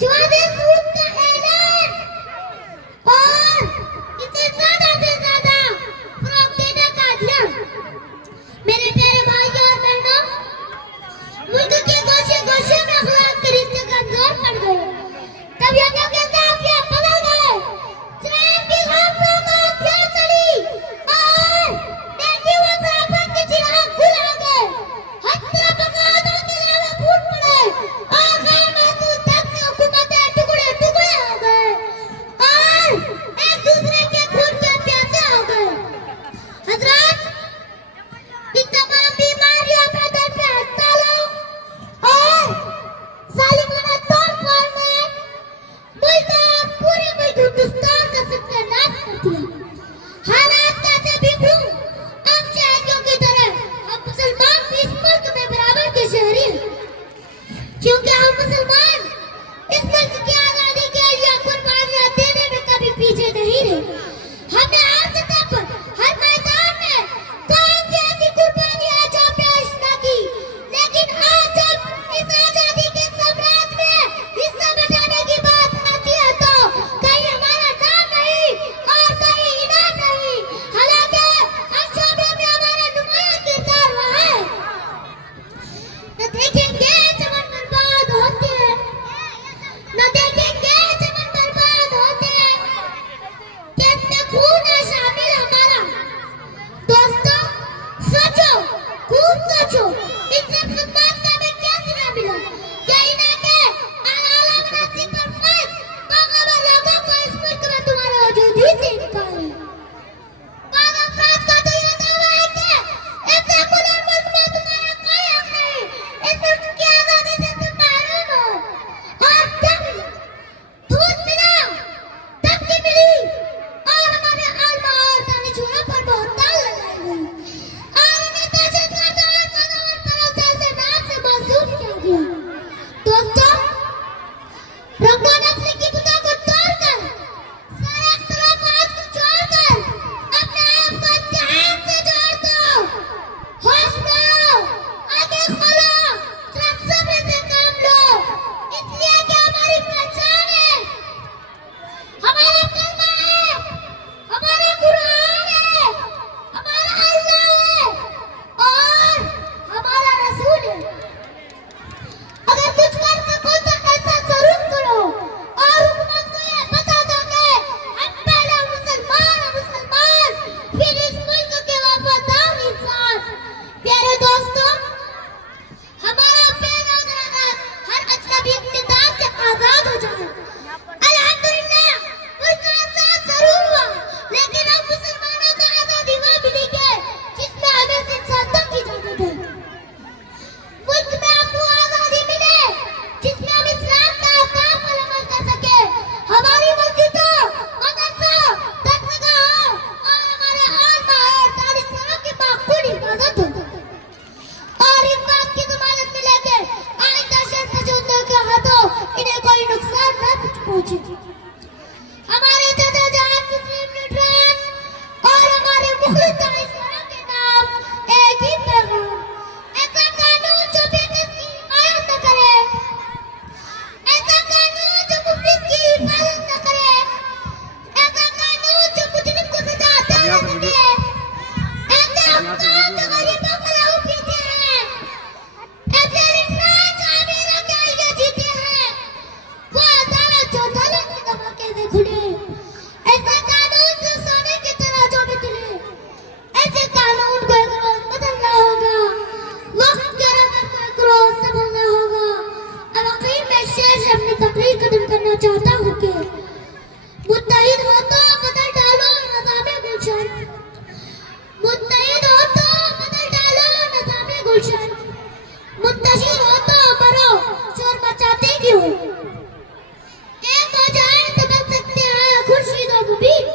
चौदह सूद का ऐलान और इसे ज्यादा से ज्यादा फरोग देने का ऐलान। मेरे प्यारे भाइयों और बहनों, मुल्क के गोशे गोशे में अखलाक के रिश्ते कमजोर पड़ गए, तबीयतों के काफिले बदल गए, चैन की खबरों को क्या चली और नेकी व सराफत के चिराग बुझ गए, हत्या बगावतों के लावे फूट पड़े और गैर महसूस तक से हुकूमतें टुकड़े टुकड़े हो गए और एक दूसरे के खून के प्यासे हो गए। हजरत, इन तमाम बीमारियों पर दर पे हड़तालों और जालिमाना तोड़फोड़ ने मुल्क और पूरे मुल्क हिंदुस्तान का सत्यानाश कर दिया। हालात कैसे भी हों, हम शहरियों की तरह हम मुसलमान भी इस मुल्क में बराबर के शहरी हैं, क्योंकि हम मुसलमान इस मुल्क की आजादी के लिए कुर्बानियां देने में कभी पीछे नहीं रहे। हमने हर सतह पर, हर मैदान में कौन सी ऐसी कुर्बानियां जो पेश न की, लेकिन आज जब इस आजादी के साम्राज्य में हिस्सा बटाने की बात आती है तो कहीं हमारा नाम नहीं और कहीं इनाम नहीं। हालांकि हर शोबे में हमारा नुमायां किरदार रहा है। न देखेंगे चमन बर्बाद होते हैं, न देखेंगे चमन बर्बाद होते हैं, कितने खून है शामिल हमारा। दोस्तों, सोचो, खूब सोचो, इनसे खिदमत का हमें क्या सिला मिला? यही ना कि आला मनासिब पर फर्ज बाकायदा लोगों को इस मुल्क में तुम्हारा वजूद ही से निकाले। बाद अफराद का तो ये दावा है कि इस सेकुलर मुल्क में तुम्हारा कोई हक नहीं, इस मुल्क की आजादी से तुम महरूम हो। और जब दूध मिला, धमकी मिली और हमारे आलमा और दानिशूरों पर बहुताल लगाई गई और उन्हें दहशतगर्द और कदम फरोख्त से नाम से महसूस किया गया। दोस्तों, रंगो नस्ल की बुतों को तोड़कर, सारे अख्तलाफात को छोड़कर अपने आप को इत्तेहाद से जोड़ दो। होश में आओ, आंखें खोलो, जरा सब्र से काम लो, इसलिए कि हमारी पहचान है, हमारा कलमा है, हमारा कुरान है, हमारा अल्लाह है और हमारा रसूल है। अगर कुछ कर सको तो ऐसा जरूर करो और हुकूमत को ये बता दो कि हम पहले मुसलमान, फिर इस मुल्क के वफादार इंसान। प्यारे दोस्तों, हमारा बेनज़ीर हर अजनबी इक़्तिदार से आजाद हो जाए। अल्हम्दुलिल्लाह, मुल्क आजाद जरूर हुआ, लेकिन हम मुसलमानों को आजादी वहाँ मिली है जिसमें हमें सियासतों की इजाजत है। मुल्क में हमको आजादी मिले जिसमें हम इस्लाम का अहकाम पर अमल कर सके। हमारी मस्जिदों, मदरसों, दरगाहों और हमारे आलमा और दानिशूरों की माकूल हिफाजत हो और इस बात की ज़मानत मिले कि आइंदा शर मौजूदों के हाथों इन्हें कोई नुकसान न पहुंचे। हमारे जद्दोजहद मुस्लिम लीडरान और हमारे मुखलिस दानिशूरों के नाम एक ही पैगाम, ऐसा कानून जो बेकस की हिमायत न करे, ऐसा कानून जो मुफलिस की हिफाजत न करे, ऐसा कानून जो मुजरिम को सजा अदा न दे, ऐसे हुक्म जो गरीबों को लहू पीते हैं, ऐसे लीडरान जो अमीरों के लिए जीते हैं, वो अदालत जो दौलत के धमाके से खुले, ऐसा कानून जो सोने की तरह जो बिखरे, ऐसे कानून को एक रोज बदलना होगा, वक्त के रंग को एक रोज संभलना होगा। अब आखिर में शेष अपनी तकरीर खत्म करना चाहता हूँ कि मुत्तहिद हो तो बदल डालो निज़ामे गुलशन, मुत्तहिद हो तो बदल डालो निज़ामे गुलशन, मुंतशिर हो तो मरो, शोर मचाते क्यों? एक हो जाए तो बन सकते हैं खुर्शीद और मुबीन।